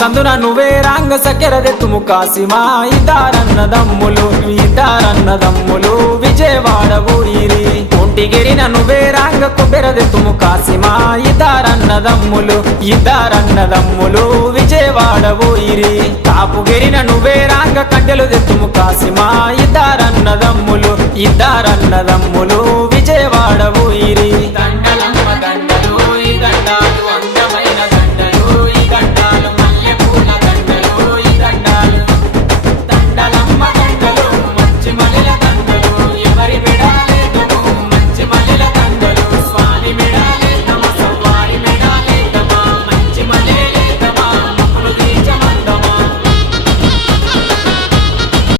సందున నువ్వే రాంగ సకెరదెత్తుము కాసిమా ఇద్దారన్నదమ్ములు విజయవాడ ఊరిరి ఒంటిగిరిన నువ్వే రాంగ కొబ్బెరదెత్తుము కాసిమా ఇద్దారన్నదమ్ములు విజయవాడ ఊరిరి కాపుగిరిన నువ్వే రాంగ కండెలు దెత్తుము కాసిమా ఇద్దారన్నదమ్ములు